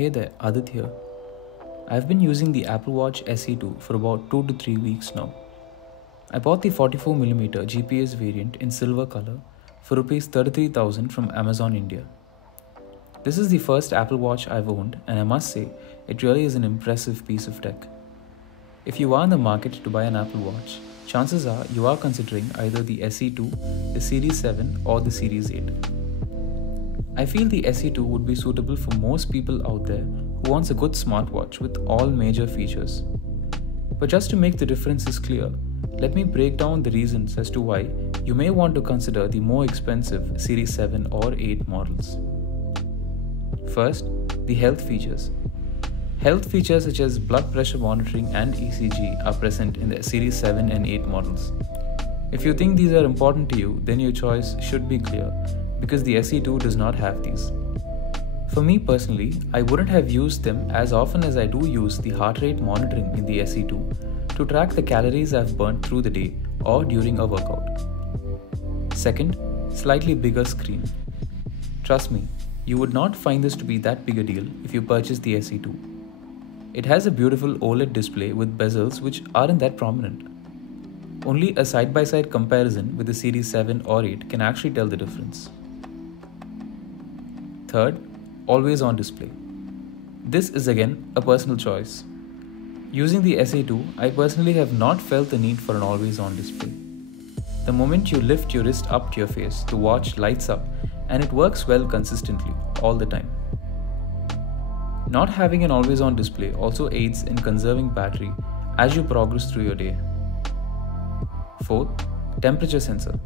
Hey there, Adit here. I've been using the Applewatch SE2 for about 2 to 3 weeks now. I bought the 44mm GPS variant in silver color for Rs 33,000 from Amazon India. This is the first Apple Watch I've owned, and I must say, it really is an impressive piece of tech. If you are in the market to buy an Apple Watch, chances are you are considering either the SE2, the Series 7 or the Series 8. I feel the SE2 would be suitable for most people out there who wants a good smartwatch with all major features. But just to make the differences clear, let me break down the reasons as to why you may want to consider the more expensive Series 7 or 8 models. First, the health features. Health features such as blood pressure monitoring and ECG are present in the Series 7 and 8 models. If you think these are important to you, then your choice should be clear, because the SE2 does not have these. For me personally, I wouldn't have used them as often as I do use the heart rate monitoring in the SE2 to track the calories I've burnt through the day or during a workout. Second, slightly bigger screen. Trust me, you would not find this to be that big a deal if you purchase the SE2. It has a beautiful OLED display with bezels which aren't that prominent. Only a side-by-side comparison with the Series 7 or 8 can actually tell the difference. Third, always-on display. This is again a personal choice. Using the SE2, I personally have not felt the need for an always-on display. The moment you lift your wrist up to your face, the watch lights up and it works well consistently all the time. Not having an always-on display also aids in conserving battery as you progress through your day. Fourth, temperature sensor.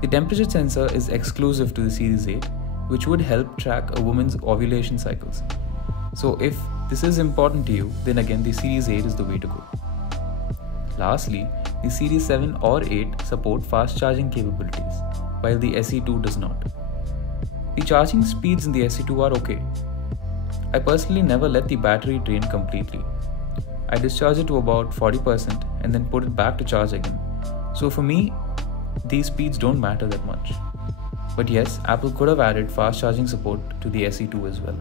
The temperature sensor is exclusive to the Series 8, which would help track a woman's ovulation cycles. So if this is important to you, then again the Series 8 is the way to go. Lastly, the Series 7 or 8 support fast charging capabilities, while the SE2 does not. The charging speeds in the SE2 are okay. I personally never let the battery drain completely. I discharge it to about 40% and then put it back to charge again. So for me, these speeds don't matter that much. But yes, Apple could have added fast charging support to the SE2 as well.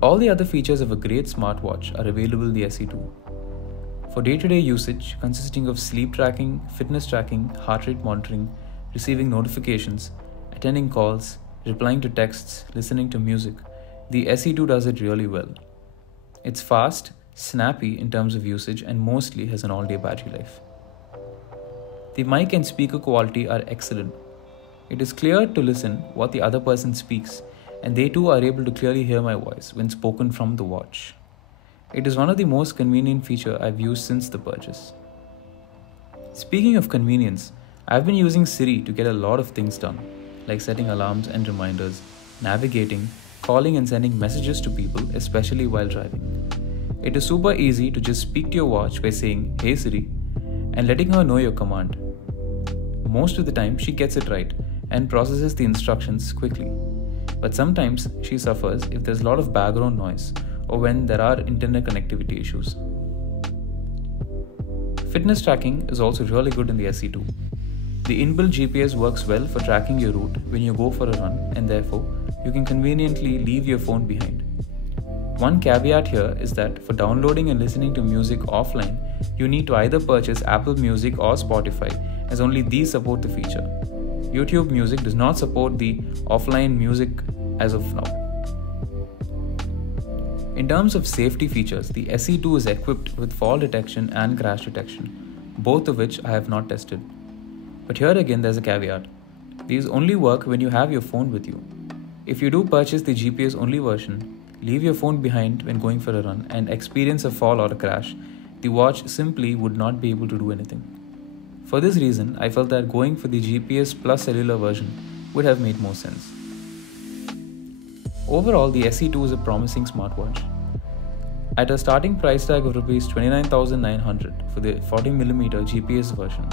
All the other features of a great smartwatch are available in the SE2. For day-to-day usage consisting of sleep tracking, fitness tracking, heart rate monitoring, receiving notifications, attending calls, replying to texts, listening to music, the SE2 does it really well. It's fast, snappy in terms of usage, and mostly has an all-day battery life. The mic and speaker quality are excellent. It is clear to listen what the other person speaks, and they too are able to clearly hear my voice when spoken from the watch. It is one of the most convenient features I've used since the purchase. Speaking of convenience, I've been using Siri to get a lot of things done, like setting alarms and reminders, navigating, calling and sending messages to people, especially while driving. It is super easy to just speak to your watch by saying, "Hey Siri," and letting her know your command. Most of the time she gets it right and processes the instructions quickly. But sometimes she suffers if there's a lot of background noise or when there are internet connectivity issues. Fitness tracking is also really good in the SE2. The inbuilt GPS works well for tracking your route when you go for a run, and therefore you can conveniently leave your phone behind. One caveat here is that for downloading and listening to music offline, you need to either purchase Apple Music or Spotify, as only these support the feature. YouTube Music does not support the offline music as of now. In terms of safety features, the SE2 is equipped with fall detection and crash detection, both of which I have not tested. But here again there's a caveat. These only work when you have your phone with you. If you do purchase the GPS only version, leave your phone behind when going for a run, and experience a fall or a crash, the watch simply would not be able to do anything. For this reason, I felt that going for the GPS+Cellular version would have made more sense. Overall, the SE2 is a promising smartwatch. At a starting price tag of Rs 29,900 for the 40mm GPS version,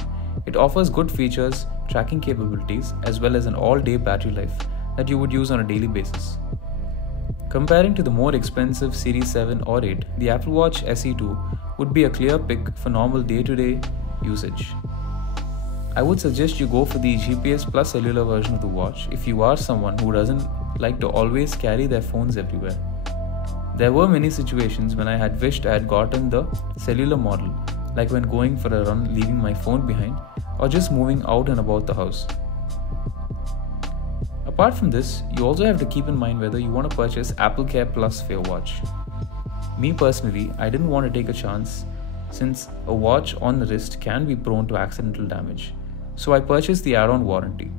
it offers good features, tracking capabilities, as well as an all-day battery life that you would use on a daily basis. Comparing to the more expensive Series 7 or 8, the Apple Watch SE2 would be a clear pick for normal day-to-day usage. I would suggest you go for the GPS+Cellular version of the watch if you are someone who doesn't like to always carry their phones everywhere. There were many situations when I had wished I had gotten the cellular model, like when going for a run leaving my phone behind, or just moving out and about the house. Apart from this, you also have to keep in mind whether you want to purchase AppleCare+ for your watch. Me personally, I didn't want to take a chance since a watch on the wrist can be prone to accidental damage, so I purchased the add-on warranty.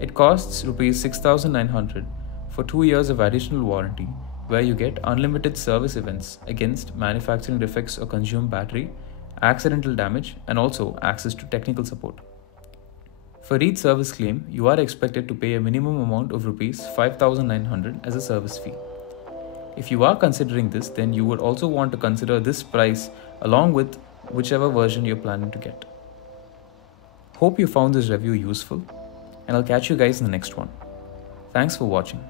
It costs Rs 6,900 for 2 years of additional warranty, where you get unlimited service events against manufacturing defects or consumed battery, accidental damage, and also access to technical support. For each service claim, you are expected to pay a minimum amount of Rs 5,900 as a service fee. If you are considering this, then you would also want to consider this price along with whichever version you're planning to get. Hope you found this review useful, and I'll catch you guys in the next one. Thanks for watching.